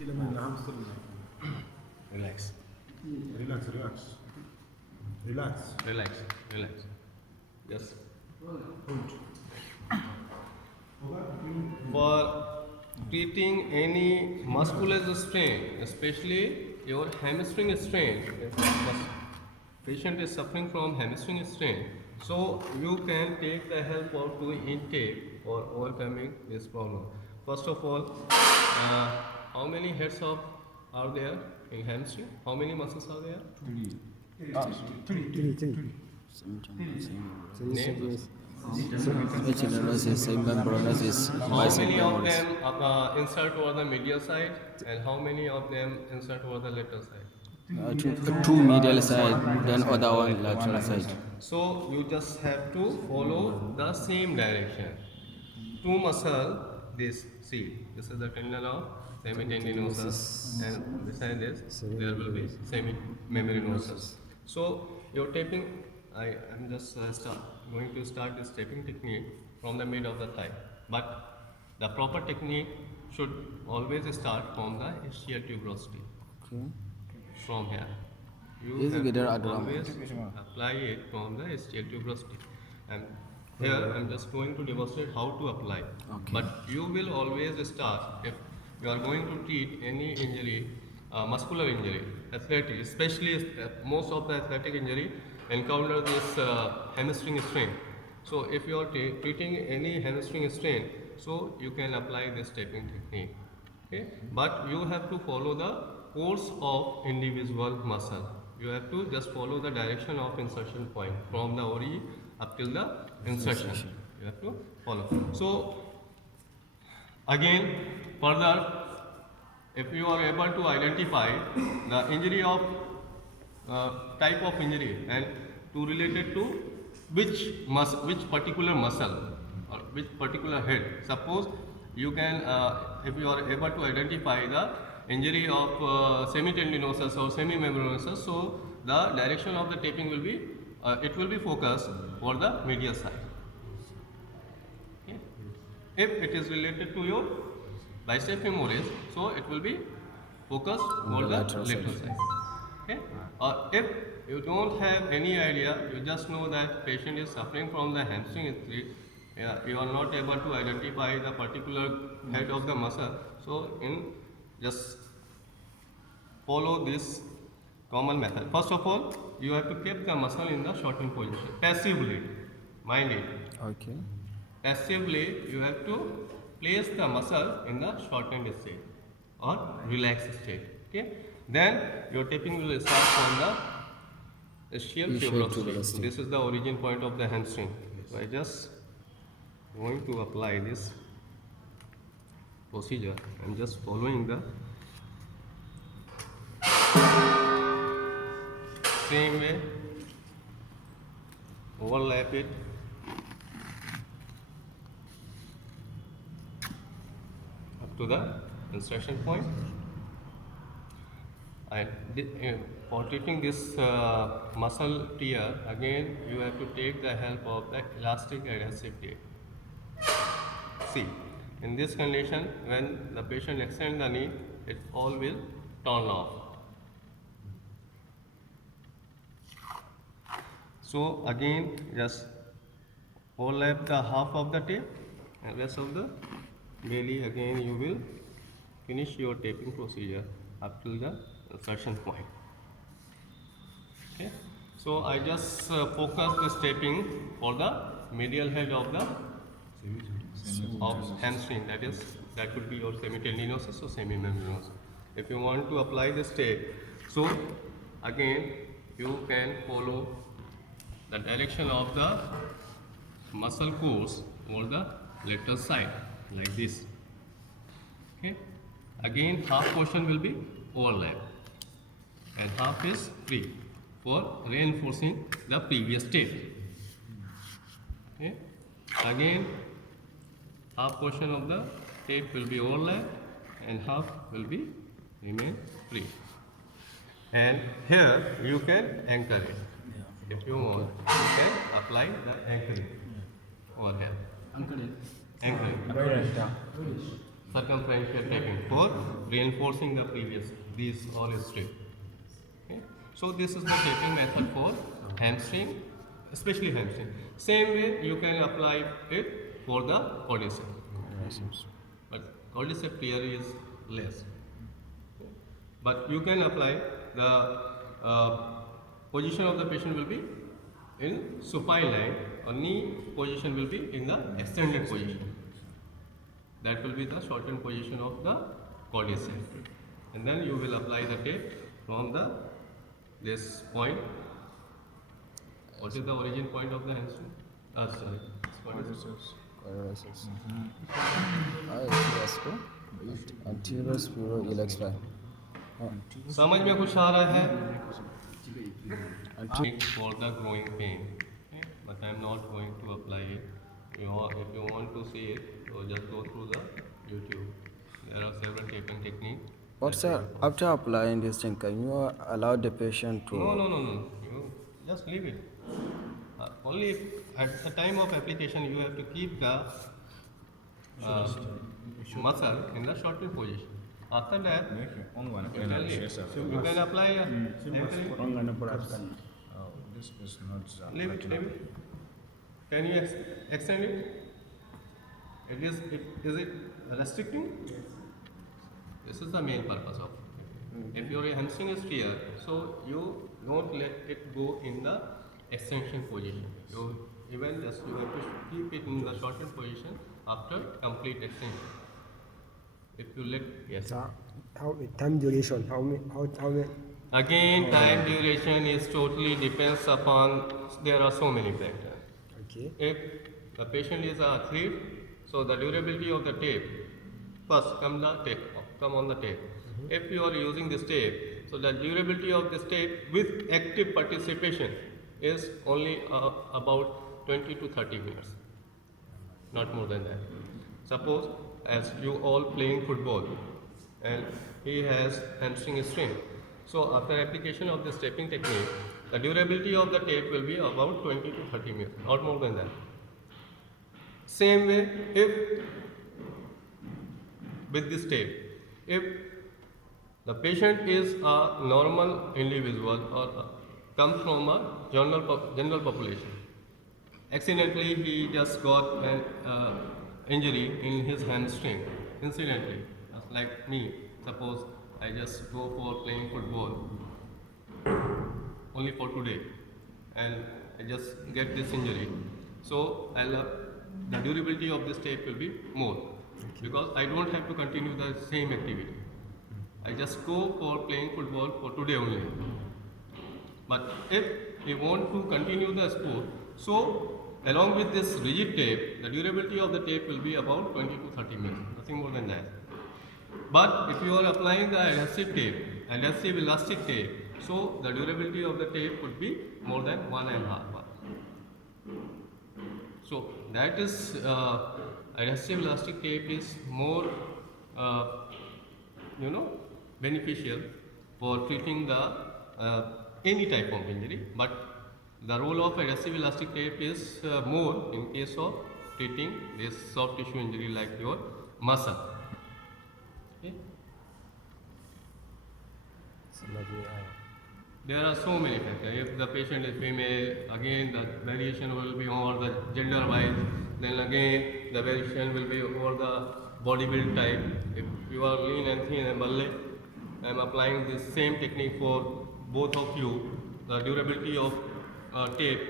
كده من الهامستر. Relax. ريلاكس ريلاكس ريلاكس. Relax. Relax. Yes. For treating any muscular strain, especially your hamstring strain, if patient is suffering from hamstring strain, so you can take the help of doing intake for overcoming this problem. First of all, how many heads of are there in hamstring? How many muscles are there? Name. Semimembranosus, submembranosus, How many of biceps them insert over the medial side and how many of them insert over the lateral side? two medial side, then other one lateral side. So you just have to follow the same direction. Two muscle, this, see, this is the tendon of semitendinosus and beside this there will be semimembranosus. So your taping, I am just going to start this taping technique from the mid of the thigh. But the proper technique should always start from the ischial tuberosity. Okay. From here. You This is have better to at always apply it from the ischial tuberosity. And here I am just going to demonstrate how to apply. Okay. But you will always start, if you are going to treat any injury, muscular injury, athletic, especially most of the athletic injury encounter this hamstring strain. So if you are treating any hamstring strain, so you can apply this taping technique. Okay? But you have to follow the course of individual muscle. You have to just follow the direction of insertion point from the origin up till the insertion. You have to follow. So again, further, if you are able to identify the injury of type of injury and to relate it to which particular muscle or which particular head. Suppose you can, if you are able to identify the injury of semitendinosus or semimembranosus, so the direction of the taping will be, it will be focused for the medial side. Okay. If it is related to your bicep femoris, so it will be focused for the lateral side. Okay. Or if you don't have any idea, you just know that patient is suffering from the hamstring injury, you are not able to identify the particular head of the muscle, so just follow this common method. First of all, you have to keep the muscle in the shortened position passively. Mind it. Okay. Passively, you have to place the muscle in the shortened state or relaxed state. Okay. Then your taping will start from the ischial tuberosity. This is the origin point of the hamstring. So I just going to apply this procedure. I am just following the same way, overlap it, up to the insertion point. And for treating this muscle tear, again you have to take the help of the elastic adhesive tape. See, in this condition, when the patient extends the knee, it all will turn off. So again, just overlap the half of the tape and rest of the belly. Again, you will finish your taping procedure up till the insertion point. Okay. So I just focus this taping for the medial head of the hamstring. That could be your semitendinosus or semimembranosus. If you want to apply this tape, so again you can follow the direction of the muscle course over the lateral side like this. Okay. Again, half portion will be overlap and half is free for reinforcing the previous tape. Okay. Again, half portion of the tape will be overlap and half will be remain free. And here you can anchor it. If you want, you can apply the anchoring over here. Anchoring. circumferential taping for reinforcing the previous. These all is straight. Okay. So this is the taping method for hamstring, especially hamstring. Same way you can apply it for the quadricep. But quadricep here is less. But you can apply the position of the patient will be in supine line, or knee position will be in the extended position. That will be the shortened position of the quadricep. And then you will apply the tape from this point. What is the origin point of the hamstring? Sorry. Quadriceps. Yes, go. Anterior sphero-iliac spine. समझ में कुछ आ रहा है? For the growing pain, okay? But I am not going to apply it. If you want to see it, so just go through the YouTube. There are several taping techniques. But sir, after applying this thing, can you allow the patient to? No. You just leave it. Only at the time of application, you have to keep the muscle in the shortened position. After that, you can apply a This is not leave it. Can you extend it? Is it restricting? This is the main purpose of it. If your hamstring is tear, so you don't let it go in the extension position. You have to keep it in the shortened position after complete extension. If you let How time duration? How many? again, time duration is totally depends upon. There are so many factors. Okay. If the patient is an athlete, so the durability of the tape, first come on the tape. If you are using this tape, so the durability of this tape with active participation is only about 20 to 30 minutes, not more than that. Suppose as you all playing football and he has hamstring strain. So after application of this taping technique, the durability of the tape will be about 20 to 30 minutes, not more than that. Same way, if with this tape, if the patient is a normal individual or comes from a general population, accidentally he just got an injury in his hamstring, incidentally, like me, suppose I just go for playing football only for today and I just get this injury. So the durability of this tape will be more because I don't have to continue the same activity. I just go for playing football for today only. But if you want to continue the sport, so along with this rigid tape, the durability of the tape will be about 20 to 30 minutes, nothing more than that. But if you are applying the adhesive tape, adhesive elastic tape, so the durability of the tape would be more than 1.5 hours. So that is adhesive elastic tape is more beneficial for treating the any type of injury, but the role of adhesive elastic tape is more in case of treating this soft tissue injury like your muscle. Okay. There are so many factors. If the patient is female, again the variation will be over the gender wise. Then again the variation will be over the body build type. If you are lean and thin and ballet, I am applying this same technique for both of you. The durability of tape